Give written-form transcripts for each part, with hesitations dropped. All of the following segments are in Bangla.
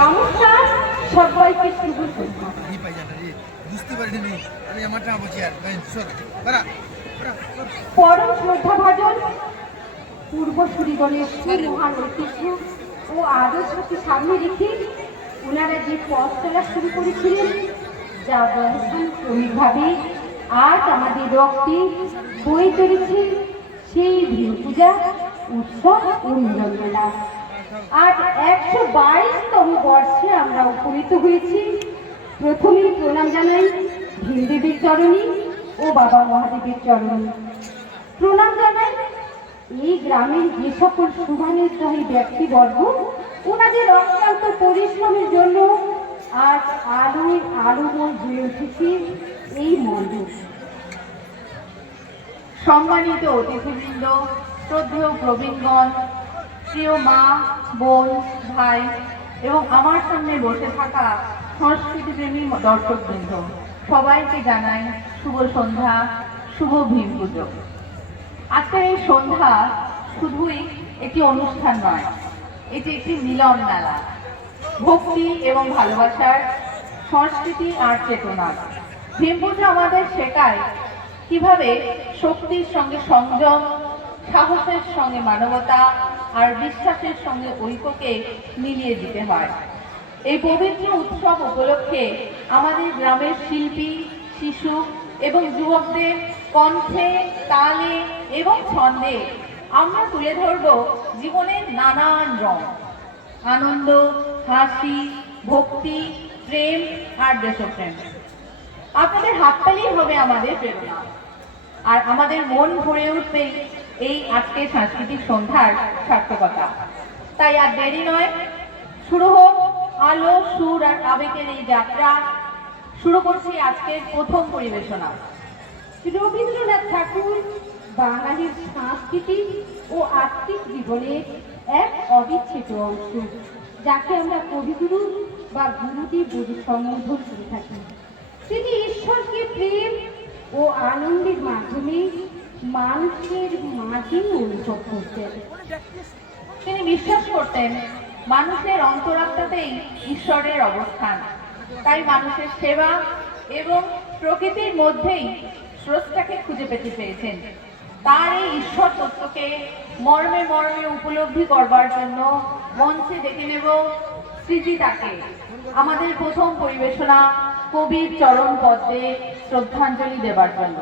নমস্কার সবাইকে, শুভ সন্ধ্যা। পরম শ্রদ্ধাভাজন পূর্বসূরিগণের সুমহান ঐতিহ্য ও আদর্শকে সামনে রেখে ওনারা যে পথ চলা শুরু করেছিলেন, যা ব্যবধান ক্রমিকভাবে আজ আমাদের রক্তে বয়ে চলেছে সেই ভীম পূজা উৎসব ও মিলন মেলা। আজ ১২২তম বর্ষে আমরা উপনীত হয়েছি। প্রথমেই প্রণাম জানাই ভীমদেবের চরণী ও বাবা মহাদেবের চরণী। প্রণাম জানাই এই গ্রামের যে সকল শুভানুগ্রহী ব্যক্তিবর্গ, ওনাদের অক্লান্ত পরিশ্রমের জন্য আজ আলোয় আলোময় হয়ে উঠেছে এই মন্দির। সম্মানিত অতিথিবৃন্দ, শ্রদ্ধেয় প্রবীণগণ, প্রিয় মা, বোন, ভাই এবং আমার সামনে বসে থাকা সংস্কৃতিপ্রেমী দর্শকবৃন্দ, সবাইকে জানাই শুভ সন্ধ্যা, শুভ ভীম পুজো। আজকের এই সন্ধ্যা শুধুই একটি অনুষ্ঠান নয়, এটি একটি মিলন মেলা, ভক্তি এবং ভালোবাসার, সংস্কৃতি আর চেতনা। ভীম পুজো আমাদের শেখায় কিভাবে শক্তির সঙ্গে সংযম, সাহসের সঙ্গে মানবতা আর বিশ্বাসের সঙ্গে ঐক্যকে মিলিয়ে দিতে হয়। এই পবিত্র উৎসব উপলক্ষে আমাদের গ্রামের শিল্পী, শিশু এবং যুবকদের কণ্ঠে, তালে এবং ছন্দে আমরা তুলে ধরব জীবনের নানান রং, আনন্দ, হাসি, ভক্তি, প্রেম আর দেশপ্রেম। আপনাদের হাততালি হবে আমাদের প্রেরণা, আর আমাদের মন ভরে উঠবে এই আজকের সাংস্কৃতিক সন্ধ্যার সার্থকতা। তাই আর দেরি নয়, শুরু হোক আলো, সুর আর আবেগের এই যাত্রা। শুরু করছি আজকের প্রথম পরিবেশনা। রবীন্দ্রনাথ ঠাকুর বাঙালির সাংস্কৃতিক ও আত্মিক জীবনের এক অবিচ্ছেদ্য অংশ, যাকে আমরা কবিগুরু বা গুরুদেব বলে সম্বোধন করে থাকি। তিনি ঈশ্বরকে প্রেম ও আনন্দের মাধ্যমে মানুষের মাঝে অনুভব করতেন। তিনি বিশ্বাস করতেন মানুষের অন্তরাত্মাতেই ঈশ্বরের অবস্থান। তাই মানুষের সেবা এবং প্রকৃতির মধ্যেই স্রষ্টাকে খুঁজে পেতে পেয়েছেন। তার এই ঈশ্বর তত্ত্বকে মর্মে মর্মে উপলব্ধি করবার জন্য মঞ্চে ডেকে নেব সৃজিতাকে। আমাদের প্রথম পরিবেশনা কবির চরণ পদ্মে শ্রদ্ধাঞ্জলি দেবার জন্য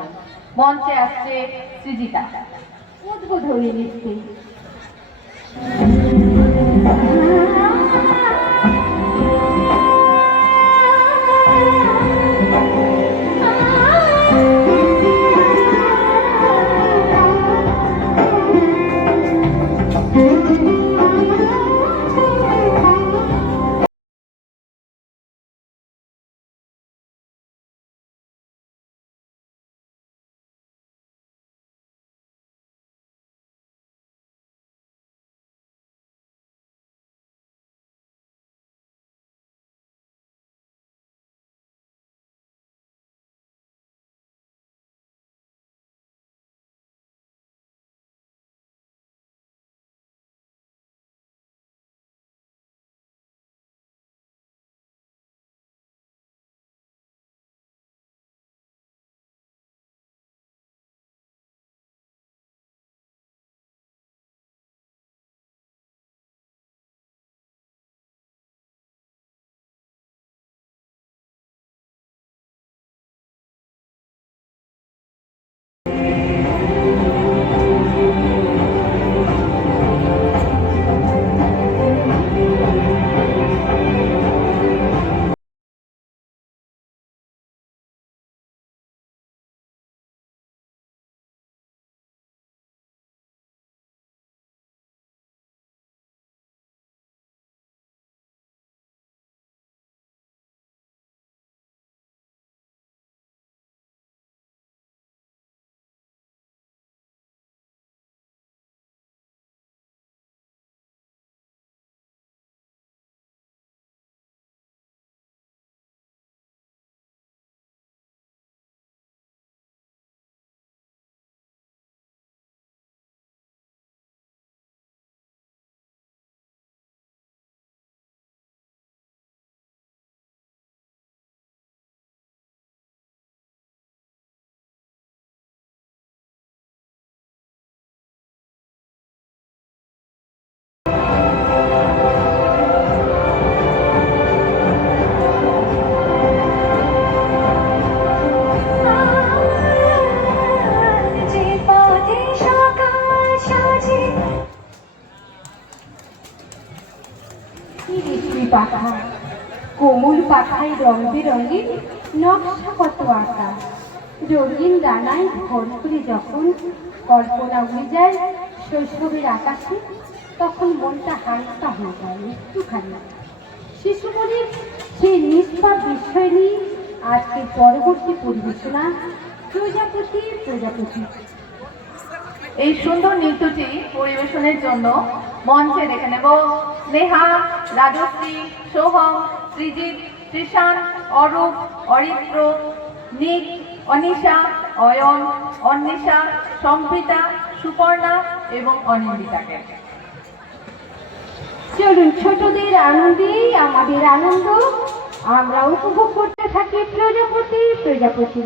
মঞ্চে আসছে সৃজিতা। উদ্বোধনী নৃত্যে কি রেশমি পাখা, কোমল পাখায় রং বেরঙের নকশা কত আঁকা, রঙিন ডানায় ভর করে যখন কল্পনা উড়ে যায় শৈশবের আকাশে, তখন মনটা হালকা হয়ে যায় একটুখানি। শিশু মনের সেই নিষ্পাপ বিষয় নিয়ে আজকের পরবর্তী পরিবেশনা প্রজাপতি প্রজাপতি। এই সুন্দর নৃত্যটি পরিবেশনের জন্য মঞ্চে ডেকে নেব নেহা, রাজশ্রী, সোহম, সৃজিত, তৃষান, অরূপ, অরিত্র, নিক, অনিশা, অয়ন, অন্বেষা, সম্প্রীতা, সুপর্ণা এবং অনিন্দিতাকে। চলুন ছোটদের আনন্দেই আমাদের আনন্দ, আমরা উপভোগ করতে থাকি প্রজাপতি প্রজাপতি।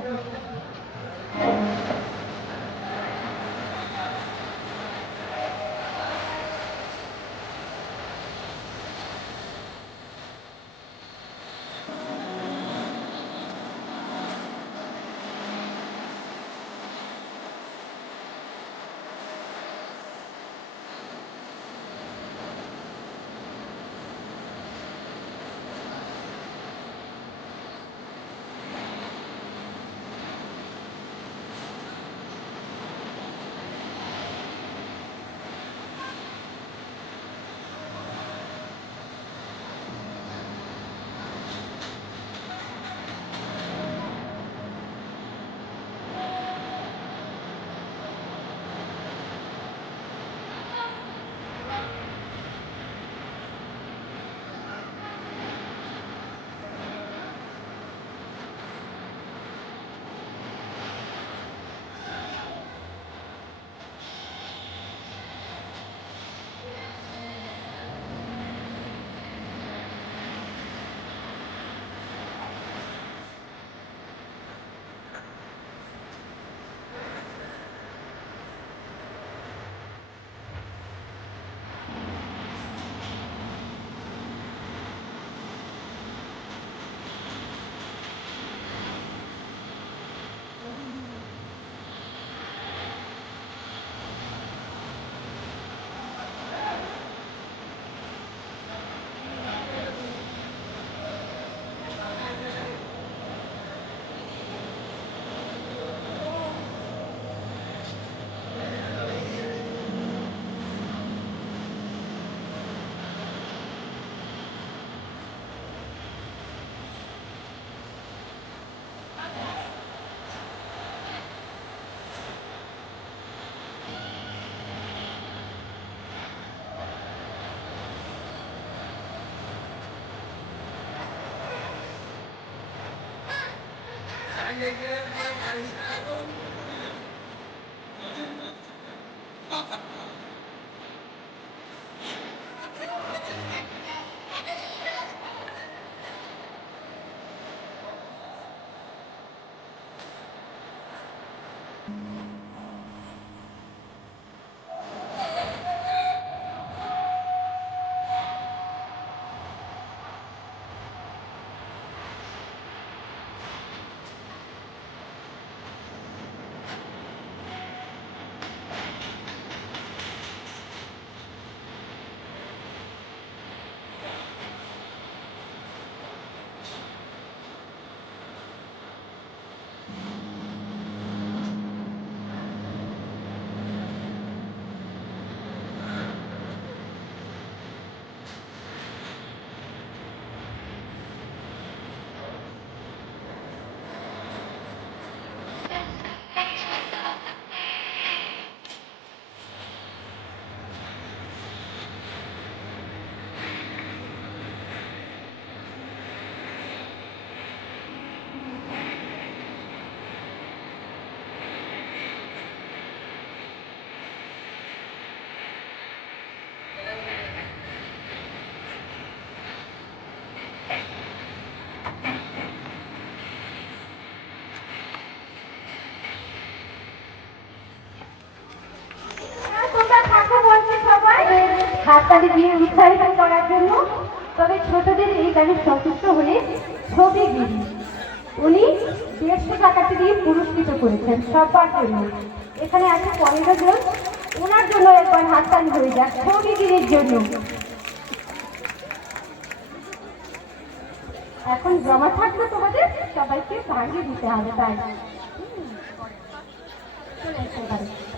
হাততালি দিয়ে উৎসাহিত করার জন্য। তবে ছোটদের এই গানে সন্তুষ্ট হয়ে ছবি গিরি, উনি 150 টাকাটি দিয়ে পুরস্কৃত করেছেন সবার জন্য। এখানে আছে 15 জন, ওনার জন্য একবার হাততালি হয়ে যাক ছবি গিরির জন্য। এখন জমা থাকবে তোমাদের সবাইকে ভাগিয়ে দিতে হবে, তাই চলে এসো এবারে।